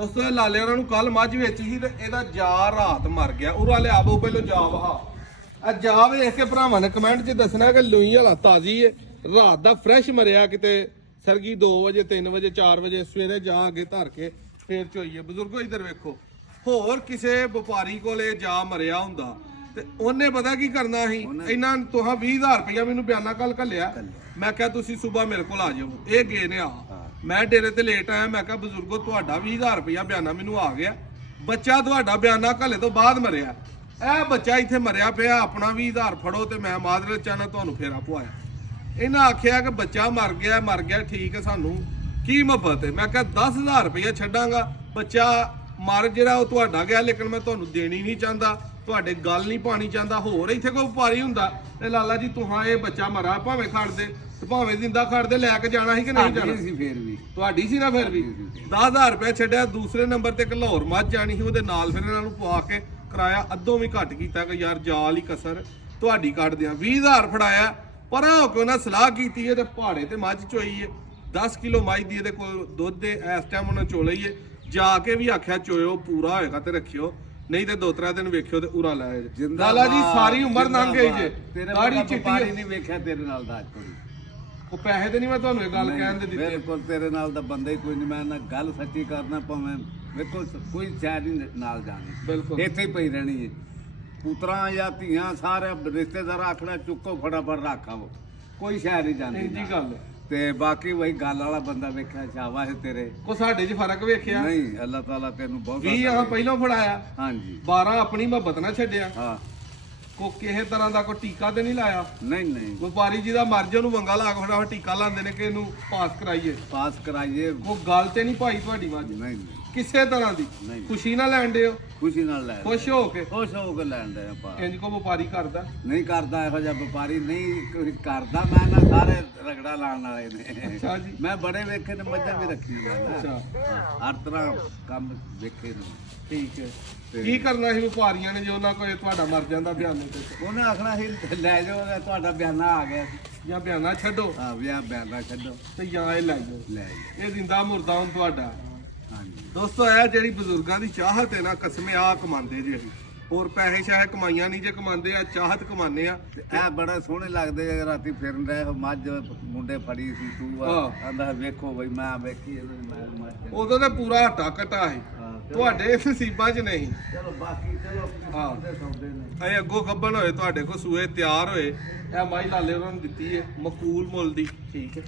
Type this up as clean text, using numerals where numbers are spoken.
ਦੋਸਤੋ ਇਹ ਲਾਲੇ ਉਹਨਾਂ ਨੂੰ ਕੱਲ ਮੱਝ ਵੇਚੀ ਸੀ ਤੇ ਇਹਦਾ ਜਾ ਰਾਤ ਮਰ ਗਿਆ। ਉਰਾ ਲਿਆ ਬੋ ਪਹਿਲਾਂ ਜਾ ਵਹਾ ਆ ਜਾ ਵੇਖ ਕੇ ਭਰਾਵਾਂ ਨੇ ਕਮੈਂਟ 'ਚ ਦੱਸਣਾ ਕਿ ਲੂਈ ਵਾਲਾ ਤਾਜ਼ੀ ਏ, ਰਾਤ ਦਾ ਫਰੈਸ਼ ਮਰਿਆ ਕਿਤੇ ਸਰਗੀ 2 ਵਜੇ 3 ਵਜੇ 4 ਵਜੇ ਸਵੇਰੇ ਜਾ ਅੱਗੇ ਧਰ ਕੇ ਫੇਰ ਚੋਈਏ। ਬਜ਼ੁਰਗੋ ਇੱਧਰ ਵੇਖੋ, ਹੋਰ ਕਿਸੇ ਵਪਾਰੀ ਕੋਲੇ ਜਾ ਮਰਿਆ ਹੁੰਦਾ ਤੇ ਉਹਨੇ ਪਤਾ ਕੀ ਕਰਨਾ ਸੀ, ਇਹਨਾਂ ਤੁਹਾਂ 20,000 ਰੁਪਇਆ ਮੈਨੂੰ ਬਿਆਨਾ ਕੱਲ ਘੱਲਿਆ। ਮੈਂ ਕਿਹਾ ਤੁਸੀਂ ਸਵੇਰ ਮੇਰੇ ਕੋਲ ਆ ਜਾਓ। ਇਹ ਗਏ ਨੇ ਆ ਮੈਂ ਡੇਰੇ ਤੇ ਲੇਟ ਆਇਆ। ਮੈਂ ਕਿਹਾ ਬਜ਼ੁਰਗੋ ਤੁਹਾਡਾ 20,000 ਰੁਪਇਆ ਬਿਆਨਾ ਮੈਨੂੰ ਆ ਗਿਆ, ਬੱਚਾ ਤੁਹਾਡਾ ਬਿਆਨਾ ਘੱਲੇ ਤੋਂ ਬਾਅਦ ਮਰਿਆ, ਇਹ ਬੱਚਾ ਇੱਥੇ ਮਰਿਆ ਪਿਆ, ਆਪਣਾ 20,000 ਫੜੋ ਤੇ ਮੈਂ ਮਾਦਰੇ ਚਾਹਨਾ ਤੁਹਾਨੂੰ ਫੇਰਾ ਪਵਾਇਆ। ਇਹਨਾਂ ਆਖਿਆ ਕਿ ਬੱਚਾ ਮਰ ਗਿਆ ਠੀਕ ਹੈ, ਸਾਨੂੰ ਕੀ ਮੁਹੱਬਤ ਹੈ। ਮੈਂ ਕਿਹਾ 10,000 ਰੁਪਇਆ ਛੱਡਾਂਗਾ, ਬੱਚਾ ਮਰ ਜਿਹੜਾ ਉਹ ਤੁਹਾਡਾ ਗਿਆ, ਲੇਕਿਨ ਮੈਂ ਤੁਹਾਨੂੰ ਦੇਣੀ ਨਹੀਂ ਚਾਹੁੰਦਾ, ਤੁਹਾਡੇ ਗੱਲ ਨਹੀਂ ਪਾਣੀ ਚਾਹੁੰਦਾ। ਹੋਰ ਇੱਥੇ ਕੋਈ ਵਪਾਰੀ ਹੁੰਦਾ ਤੇ ਲਾਲਾ ਜੀ ਤੁਹਾਂ ਇਹ ਬੱਚਾ ਮਰਾ ਭਾਵੇਂ ਖੜ ਦੇ ਤੇ ਭਾਵੇਂ ਜ਼ਿੰਦਾ ਖੜ ਦੇ, ਲੈ ਕੇ ਜਾਣਾ ਸੀ ਕਿ ਨਹੀਂ ਜਾਣਾ ਸੀ? ਫੇਰ ਵੀ ਤੁਹਾਡੀ ਸੀ ਨਾ, ਫਿਰ ਵੀ 10,000 ਰੁਪਇਆ ਛੱਡਿਆ। ਦੂਸਰੇ ਨੰਬਰ ਤੇ ਇੱਕ ਲਾਹੌਰ ਮੱਝ ਜਾਣੀ ਸੀ, ਉਹਦੇ ਨਾਲ ਫਿਰ ਇਹਨਾਂ ਨੂੰ ਪਵਾ ਕੇ ਕਿਰਾਇਆ ਅੱਧੋਂ ਵੀ ਘੱਟ ਕੀਤਾ ਕਿ ਯਾਰ ਜਾਲ ਹੀ ਕਸਰ ਤੁਹਾਡੀ ਕੱਢ ਦਿਆਂ। 20,000 ਫੜਾਇਆ, ਪਰ ਹੋ ਕੇ ਉਹਨਾਂ ਸਲਾਹ ਕੀਤੀ ਹੈ ਤੇ ਪਹਾੜੇ ਤੇ ਮੱਝ ਚੋਈ ਹੈ। 10 ਕਿਲੋ ਮੱਝ ਦੀ ਇਹਦੇ ਕੋਲ ਦੁੱਧ ਦੇ ਇਸ ਟਾਈਮ ਉਹਨਾਂ ਚੋਲੀ ਹੈ। ਜਾ ਕੇ ਵੀ ਆਖਿਆ ਚੋਇਓ ਪੂਰਾ ਹੋਏਗਾ ਤੇ ਰੱਖਿਓ, ਨਹੀਂ ਤੇ 2-3 ਦਿਨ ਵੇਖਿਓ ਤੇ ਉਰਾ ਲਾਇਆ ਜੇ। ਲਾਲਾ ਜੀ ਸਾਰੀ ਉਮਰ ਲੰਘ ਗਈ ਜੇ, ਦਾੜੀ ਚਿੱਟੀ ਨਹੀਂ ਵੇਖਿਆ ਤੇਰੇ ਨਾਲ ਦਾ ਅੱਜ ਕੋਈ। ਉਹ ਪੈਸੇ ਤੇ ਨਹੀਂ ਮੈਂ ਤੁਹਾਨੂੰ ਇਹ ਗੱਲ ਕਹਿਣ ਦੇ ਦਿੱਤੇ। ਬਿਲਕੁਲ ਤੇਰੇ ਨਾਲ ਦਾ ਬੰਦਾ ਹੀ ਕੋਈ ਨਹੀਂ। ਮੈਂ ਨਾ ਗੱਲ ਸੱਚੀ ਕਰਨਾ, ਭਾਵੇਂ ਵੇਖੋ ਕੋਈ ਸ਼ਾਇਦ ਹੀ ਨਾਲ ਜਾਣੀ, ਬਿਲਕੁਲ ਇੱਥੇ ਹੀ ਪਈ ਰਹਿਣੀ ਹੈ। ਪੁੱਤਰਾਂ ਜਾਂ ਧੀਆਂ ਸਾਰੇ ਰਿਸ਼ਤੇਦਾਰ ਆਖਣਾ ਚੁੱਕੋ ਫਟਾਫਟ ਰੱਖਾਵੋ, ਕੋਈ ਸ਼ਾਇਦ ਨਹੀਂ ਜਾਂਦੀ ਇੰਜੀ ਗੱਲ ਤੇ ਬਾਕੀ ਵਹੀ ਗੱਲ ਵਾਲਾ ਬੰਦਾ ਵੇਖਿਆ, ਸ਼ਾਬਾਸ਼ ਤੇਰੇ। ਕੋ ਸਾਡੇ 'ਚ ਫਰਕ ਵੇਖਿਆ ਨਹੀਂ, ਅੱਲਾਹ ਤਾਲਾ ਤੈਨੂੰ ਬਹੁਤ 20 ਆ ਪਹਿਲਾਂ ਫੜਾਇਆ, ਹਾਂਜੀ 12 ਆਪਣੀ ਮੁਹੱਬਤ ਨਾ ਛੱਡਿਆ। ਹਾਂ ਕੋ ਕਿਸੇ ਤਰ੍ਹਾਂ ਦਾ ਕੋਈ ਟੀਕਾ ਤੇ ਨਹੀਂ ਲਾਇਆ। ਨਹੀਂ ਵਪਾਰੀ ਜਿਹਦਾ ਮਰਜ਼ੀ ਉਹਨੂੰ ਵੰਗਾ ਲਾ ਕੇ ਫਟਾਫਟ ਟੀਕਾ ਲਾਉਂਦੇ ਨੇ ਕਿ ਇਹਨੂੰ ਪਾਸ ਕਰਾਈਏ। ਪਾਸ ਕਰਾਈਏ, ਉਹ ਗੱਲ ਤੇ ਨਹੀਂ ਭਾਈ ਤੁਹਾਡੀ ਮੱਝ ਨਹੀਂ ਕਿਸੇ ਤਰ੍ਹਾਂ ਦੀ ਨਹੀਂ। ਖੁਸ਼ੀ ਨਾਲ ਲੈਣ ਦਿਓ, ਖੁਸ਼ੀ ਨਾਲ ਲੈ ਖੁਸ਼ ਹੋ ਕੇ ਲੈਣ ਦੇ ਆਪਾਂ। ਇੰਜ ਕੋ ਵਪਾਰੀ ਕਰਦਾ ਨਹੀਂ ਕਰਦਾ ਇਹੋ ਜਿਹਾ ਵਪਾਰੀ ਨਹੀਂ ਕੋਈ ਕਰਦਾ। ਮੈਂ ਨਾ ਸਾਰੇ ਰਗੜਾ ਲਾਉਣ ਵਾਲੇ ਨੇ। ਅੱਛਾ ਜੀ, ਮੈਂ ਬੜੇ ਵੇਖੇ ਨੇ, ਮੱਝਾਂ ਵੀ ਰੱਖੀ ਨੇ, ਅੱਛਾ ਹਰ ਤਰ੍ਹਾਂ ਕੰਮ ਵੇਖੇ ਨੇ। ਠੀਕ ਹੈ। ਕੀ ਕਰਨਾ ਸੀ ਵਪਾਰੀਆਂ ਨੇ ਜੇ ਉਹਨਾਂ ਕੋਲ ਤੁਹਾਡਾ ਮਰ ਜਾਂਦਾ ਬਿਆਨੇ ਤੇ? ਉਹਨੇ ਆਖਣਾ ਸੀ ਲੈ ਜਾਓ, ਤੁਹਾਡਾ ਬਿਆਨਾ ਆ ਗਿਆ ਜਾਂ ਬਿਆਨਾ ਛੱਡੋ, ਹਾਂ ਬਿਆਨਾ ਛੱਡੋ ਤੇ ਜਾਂ ਇਹ ਲੈ ਜਾਓ। ਲੈ ਜਾਓ। ਇਹ ਜ਼ਿੰਦਾ ਮੁਰਦਾ ਹੁਣ ਤੁਹਾਡਾ। ਹਾਂਜੀ ਦੋਸਤੋ ਇਹ ਜਿਹੜੀ ਬਜ਼ੁਰਗਾਂ ਦੀ ਚਾਹਤ ਹੈ ਨਾ, ਕਸਮੇ ਆ ਕਮਾਉਂਦੇ ਜੇ ਅਸੀਂ, ਹੋਰ ਪੈਸੇ ਸ਼ਾਇਦ ਕਮਾਈਆਂ ਨਹੀਂ ਜੇ ਕਮਾਉਂਦੇ ਆ, ਚਾਹਤ ਕਮਾਉਂਦੇ ਆ। ਇਹ ਬੜੇ ਸੋਹਣੇ ਲੱਗਦੇ ਆ। ਰਾਤੀ ਫਿਰਨ ਰਹੇ ਮੱਝ ਮੁੰਡੇ ਫੜੀ ਸੀ, ਤੂੰ ਆਂਦਾ ਵੇਖੋ ਬਈ ਮੈਂ ਵੇਖੀ ਮੈਂ ਮੱਝ। ਉਦੋਂ ਤੇ ਪੂਰਾ ਹਟਾ ਕਟਾ ਹੈ, ਤੁਹਾਡੇ ਨਸੀਬਾਂ 'ਚ ਨਹੀਂ। ਚਲੋ ਬਾਕੀ ਚਲੋ ਹਾਂ ਸੌਦੇ ਨੇ। ਇਹ ਅੱਗੋਂ ਗੱਬਣ ਹੋਏ ਤੁਹਾਡੇ ਕੋਲ, ਸੂਏ ਤਿਆਰ ਹੋਏ, ਇਹ ਮਾਈ ਲਾਲੇ ਉਹਨਾਂ ਨੂੰ ਦਿੱਤੀ ਹੈ ਮਕੂਲ ਮੁੱਲ ਦੀ। ਠੀਕ ਹੈ।